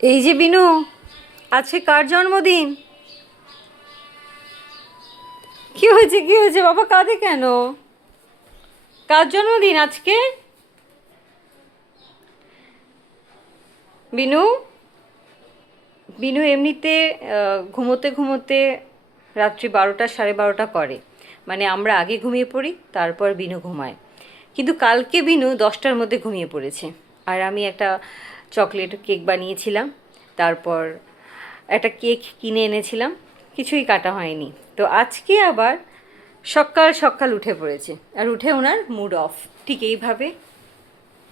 এই যে বিনু, আজকে কার জন্মদিন? কি হয়েছে, কি হয়েছে বাবা, কাঁদে কেন? কার জন্মদিন আজকে? বিনু, বিনু এমনিতে ঘুমোতে ঘুমোতে রাত্রি 12টা 12:30 করে। মানে আমরা আগে ঘুমিয়ে পড়ি, তারপর বিনু ঘুমায়। কিন্তু কালকে বিনু 10টার মধ্যে ঘুমিয়ে পড়েছে। আর আমি একটা চকলেট কেক বানিয়েছিলাম, তারপর একটা কেক কিনে এনেছিলাম, কিছুই কাটা হয়নি। তো আজকে আবার সকাল সকাল উঠে পড়েছে, আর উঠে ওনার মুড অফ, ঠিক এইভাবে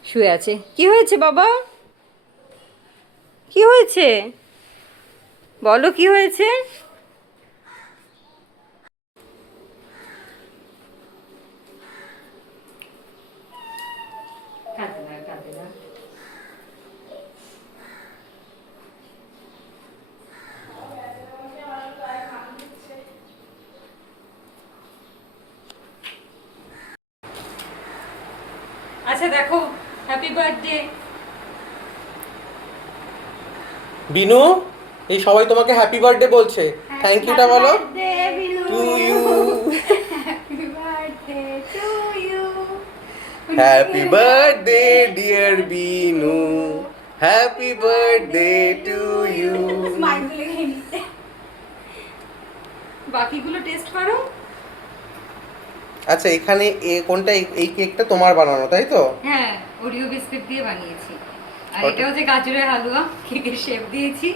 শুয়ে আছে। কি হয়েছে বাবা, কি হয়েছে? বলো কি হয়েছে? কাঁদে না, কাঁদে না। আচ্ছা দেখো, হ্যাপি বার্থডে। বিনু, এই সবাই তোমাকে হ্যাপি বার্থডে বলছে। থ্যাংক ইউটা বলো। To you. Happy birthday to you. Happy birthday dear Binu, happy birthday to you. বাকিগুলো টেস্ট করো। আচ্ছা, এখানে কোনটা? এই কেকটা তোমার বানানো, তাই তো? হ্যাঁ, ওরিও বিস্কুট দিয়ে বানিয়েছি। আর ওটা- এটা হচ্ছে গাজরের হালুয়া, কেকের শেপ দিয়েছি।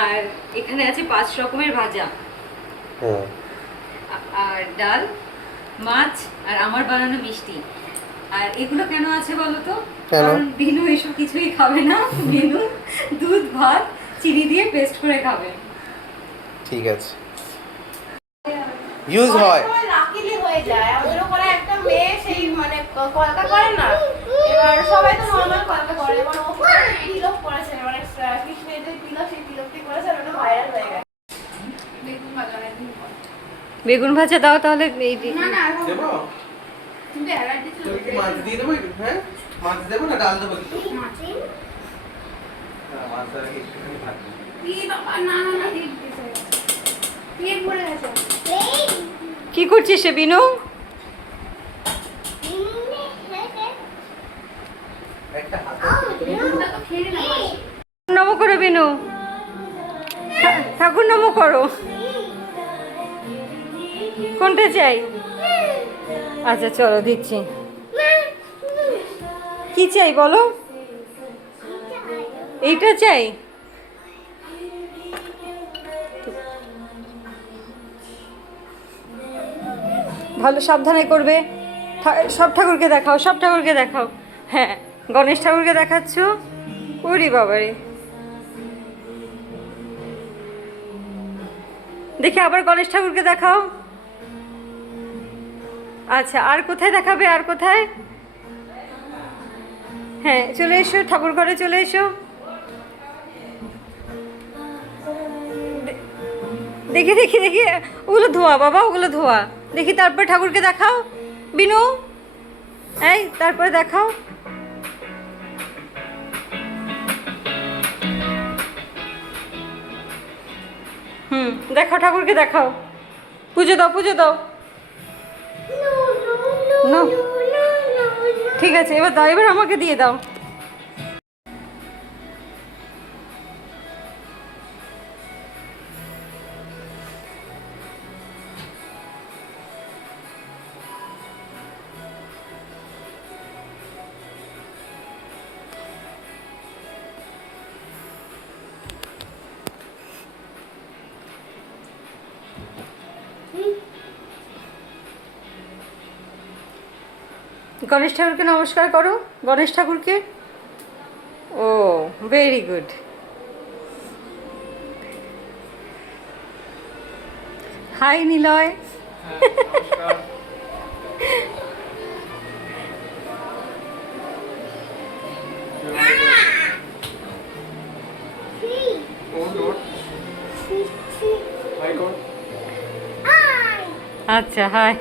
আর এখানে আছে 5 রকমের ভাজা, হুম। আর ডাল, মাছ, আর আমার বানানো মিষ্টি। আর এগুলো কেন আছে বলো তো? কেন? কারণ বিনু এসব কিছুই খাবে না। বিনু দুধ ভাত চিনি দিয়ে পেস্ট করে খাবে। ঠিক আছে, ইউজ হয়। লাকিলি হয়ে যায় আমাদের ওখানে একটা মেয়ে সেই মানে কলকা করে না, এবার সবাই তো নর্মাল কলকা করে, এবার ও তিলক করেছে, মানে কৃষ্ণের যে তিলক সেই তিলকটি করেছে, আর ওটা ভাইরাল হয়ে গেছে। বেগুন ভাজা একদিন পর। বেগুন ভাজা দাও তাহলে। এই না না দেবো? কিন্তু অ্যালার্জি ছিল। তুমি কি মাছ দিয়ে দেবো? হ্যাঁ, মাছ দেবো না ডাল দেবো? মাছি না, মাছ আর একটুখানি ভাত দিই। কি বাবা, না না না দিয়ে দিয়েছে, পেট ভরে গেছে। কি করছিস সে বিনু? একটা হাত বেগুনটা তো খেয়ে না। নম করো বিনু, ঠাকুর নম করো। কোনটা চাই? আচ্ছা চলো দিচ্ছি। কি চাই বলো? এইটা চাই। ভালো সাবধানে করবে। সব ঠাকুরকে দেখাও, সব ঠাকুরকে দেখাও। হ্যাঁ, গণেশ ঠাকুরকে দেখাচ্ছ। ওরে বাবারে, দেখি আবার গণেশ ঠাকুরকে দেখাও। আচ্ছা, আর কোথায় দেখাবে, আর কোথায়? হ্যাঁ, চলে এসো, ঠাকুর ঘরে চলে এসো। দেখি দেখি দেখি, ওগুলো ধোয়া বাবা, ওগুলো ধোয়া। দেখি তারপর ঠাকুরকে দেখাও বিনু। এই তারপরে দেখাও। দেখাও, ঠাকুরকে দেখাও। পুজো দাও, পুজো দাও। না, ঠিক আছে, এবার দাও, এবার আমাকে দিয়ে দাও। গণেশ ঠাকুরকে নমস্কার করো, গণেশ ঠাকুরকে। ও, ভেরি গুড। হাই নিলয়। আচ্ছা, হাই।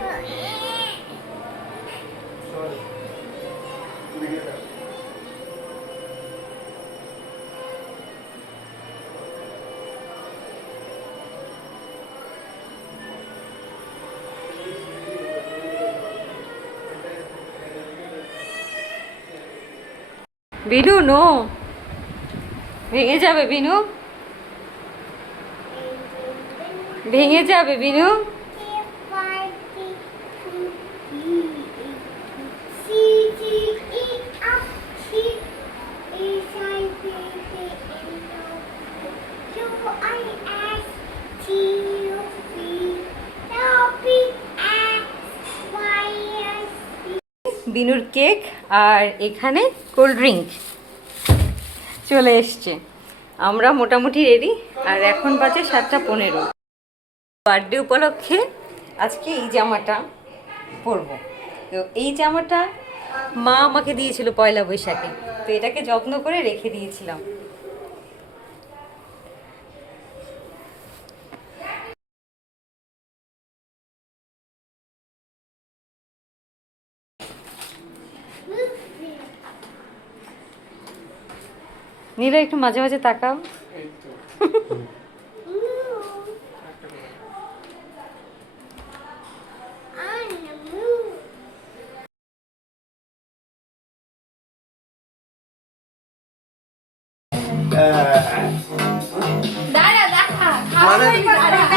বিনু নো, ভেঙে যাবে বিনু, ভেঙে যাবে বিনু। বিনুর কেক আর এখানে কোল্ড ড্রিঙ্ক চলে এসছে। আমরা মোটামুটি রেডি, আর এখন বাজে 7:15। বার্থডে উপলক্ষে আজকে এই জামাটা পরবো। তো এই জামাটা মা আমাকে দিয়েছিল পয়লা বৈশাখে, তো এটাকে যত্ন করে রেখে দিয়েছিলাম। নীলা একটু মাঝে মাঝে তাকাও। দাঁড়া দেখা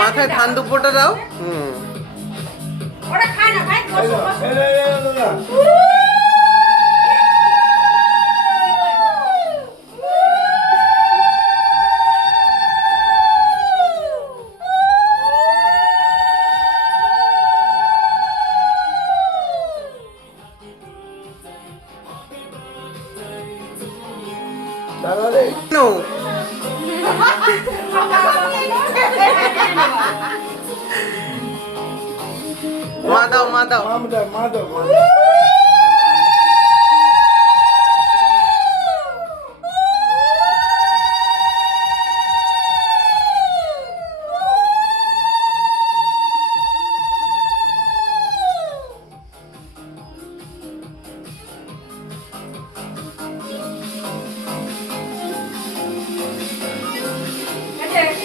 মাথায় ধান দুপুরটা দাও। ওরা খায় না ভাই, বসো বসো। No. মা দাও, মা দাও।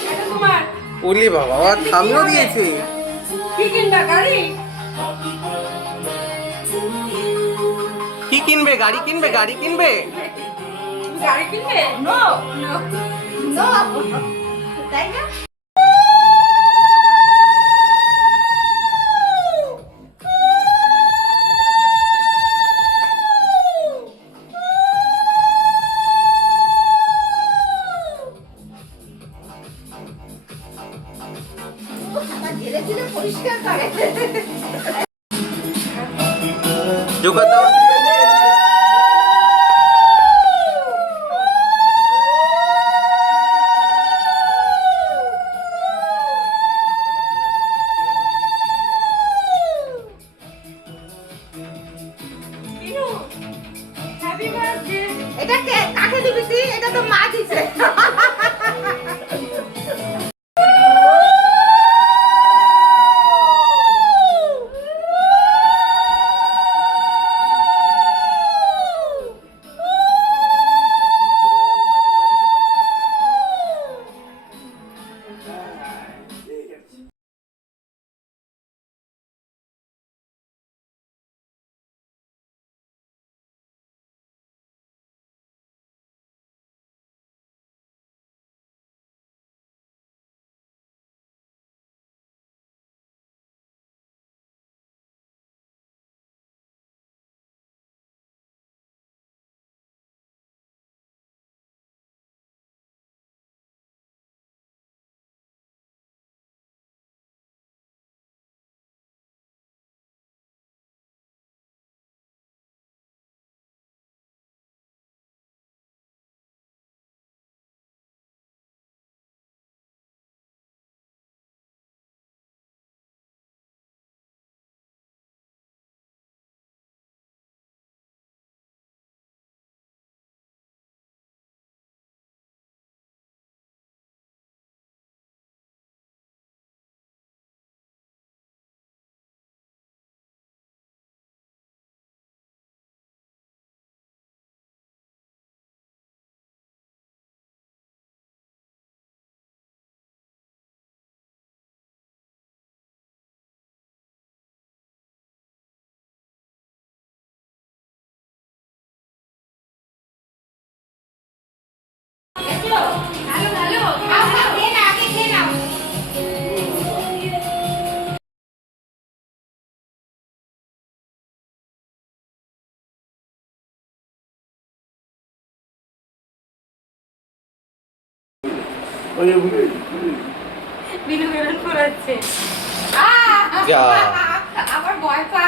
এটা তোমার ওলি বাবা, থামিও দিয়েছে। কি কিনবা? গাড়ি? কি কিনবে? গাড়ি কিনবে? গাড়ি কিনবে? গাড়ি কিনবে? নো নো নো, তাই না? ধীরে ধীরে পরিষ্কার করে। জোগাড় দাও। বিনু বেলুন ফোলাচ্ছে। যা আবার ভয় পায়